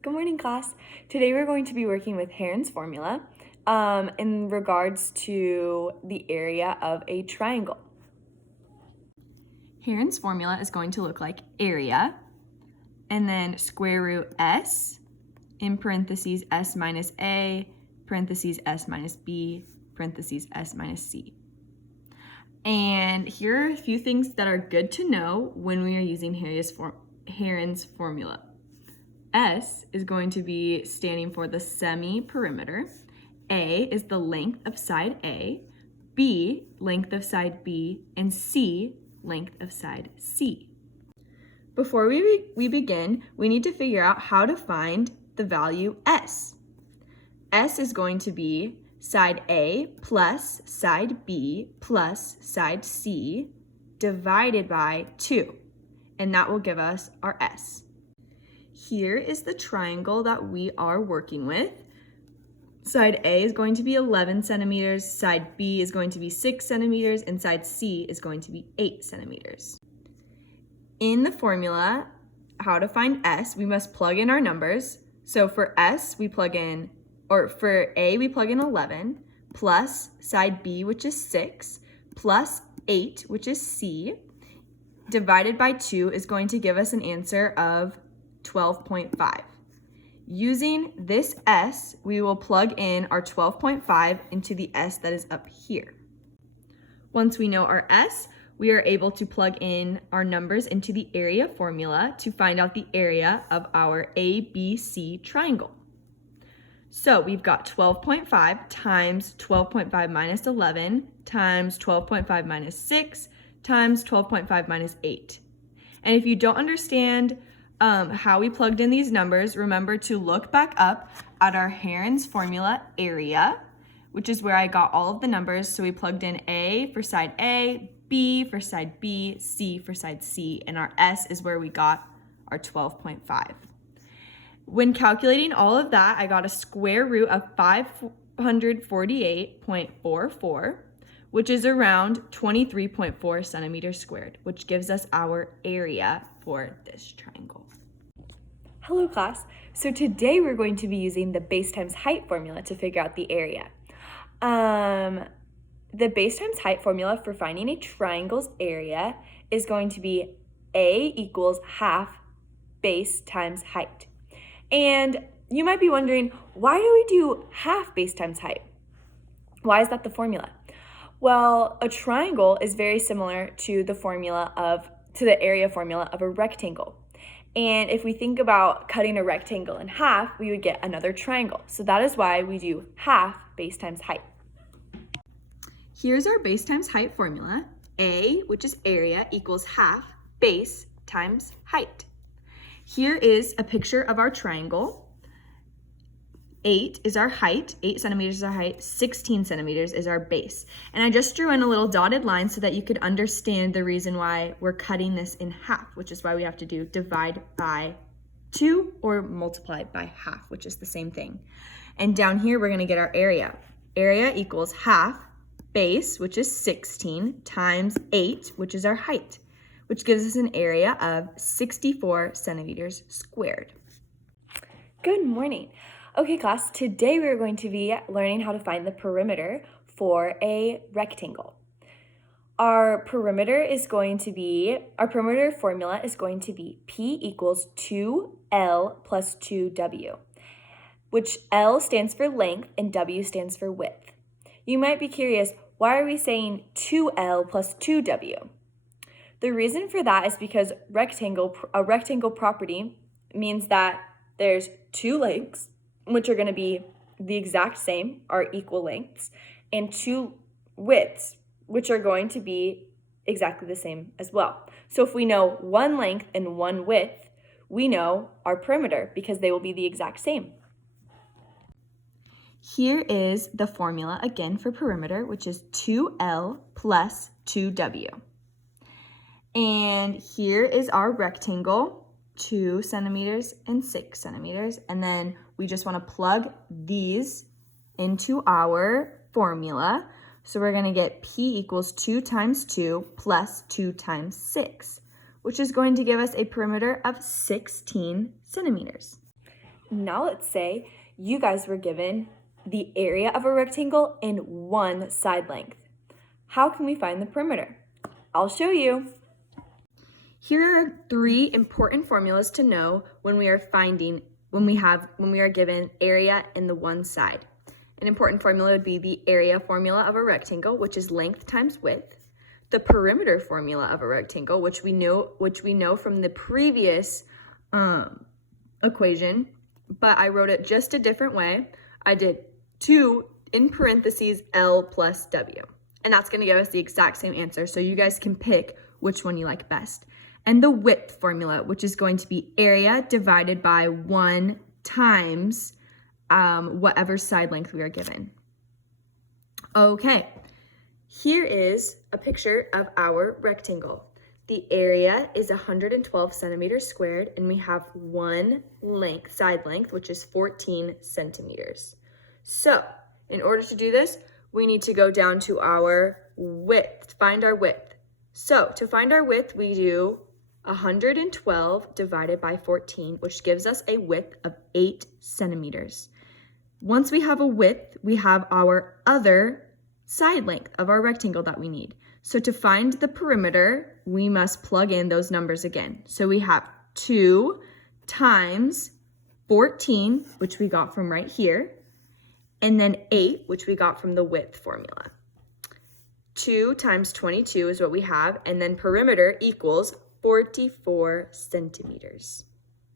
Good morning, class. Today we're going to be working with Heron's formula in regards to the area of a triangle. Heron's formula is going to look like area and then square root s in parentheses s minus a, parentheses s minus b, parentheses s minus c. And here are a few things that are good to know when we are using Heron's formula. S is going to be standing for the semi-perimeter. A is the length of side A, B, length of side B, and C, length of side C. Before we begin, we need to figure out how to find the value S. S is going to be side A plus side B plus side C divided by 2, and that will give us our S. Here is the triangle that we are working with. Side A is going to be 11 centimeters, side B is going to be 6 centimeters, and side C is going to be 8 centimeters. In the formula, how to find S, we must plug in our numbers. So for S, for A, we plug in 11, plus side B, which is 6, plus 8, which is C, divided by 2 is going to give us an answer of 12.5. Using this S, we will plug in our 12.5 into the S that is up here. Once we know our S, we are able to plug in our numbers into the area formula to find out the area of our ABC triangle. So we've got 12.5 times 12.5 minus 11 times 12.5 minus 6 times 12.5 minus 8. And if you don't understand how we plugged in these numbers, remember to look back up at our Heron's formula area, which is where I got all of the numbers. So we plugged in A for side A, B for side B, C for side C, and our S is where we got our 12.5. When calculating all of that, I got a square root of 548.44, which is around 23.4 centimeters squared, which gives us our area for this triangle. Hello, class. So today we're going to be using the base times height formula to figure out the area. The base times height formula for finding a triangle's area is going to be A equals half base times height. And you might be wondering, why do we do half base times height? Why is that the formula? Well, a triangle is very similar to the area formula of a rectangle. And if we think about cutting a rectangle in half, we would get another triangle. So that is why we do half base times height. Here's our base times height formula. A, which is area, equals half base times height. Here is a picture of our triangle. 8 is our height, 8 centimeters is our height, 16 centimeters is our base. And I just drew in a little dotted line so that you could understand the reason why we're cutting this in half, which is why we have to do divide by 2 or multiply by half, which is the same thing. And down here, we're gonna get our area. Area equals half base, which is 16, times 8, which is our height, which gives us an area of 64 centimeters squared. Good morning. Okay, class, today we're going to be learning how to find the perimeter for a rectangle. Our perimeter formula is going to be P equals 2L plus 2W, which L stands for length and W stands for width. You might be curious, why are we saying 2L plus 2W? The reason for that is because a rectangle property means that there's two lengths, which are going to be the exact same, are equal lengths, and two widths, which are going to be exactly the same as well. So if we know one length and one width, we know our perimeter because they will be the exact same. Here is the formula again for perimeter, which is 2L plus 2W. And here is our rectangle, 2 centimeters and 6 centimeters. And then we just want to plug these into our formula. So we're going to get P equals 2 times 2 plus 2 times 6, which is going to give us a perimeter of 16 centimeters. Now let's say you guys were given the area of a rectangle and one side length. How can we find the perimeter? I'll show you. Here are 3 important formulas to know when we are given area and the one side. An important formula would be the area formula of a rectangle, which is length times width. The perimeter formula of a rectangle, which we know from the previous equation, but I wrote it just a different way. I did 2 in parentheses L plus W, and that's going to give us the exact same answer, so you guys can pick which one you like best. And the width formula, which is going to be area divided by 1 times whatever side length we are given. Okay, here is a picture of our rectangle. The area is 112 centimeters squared, and we have one side length, which is 14 centimeters. So, in order to do this, we need to go down to our width, find our width. So, to find our width, we do 112 divided by 14, which gives us a width of 8 centimeters. Once we have a width, we have our other side length of our rectangle that we need. So to find the perimeter, we must plug in those numbers again. So we have 2 times 14, which we got from right here, and then 8, which we got from the width formula. 2 times 22 is what we have, and then perimeter equals 44 centimeters.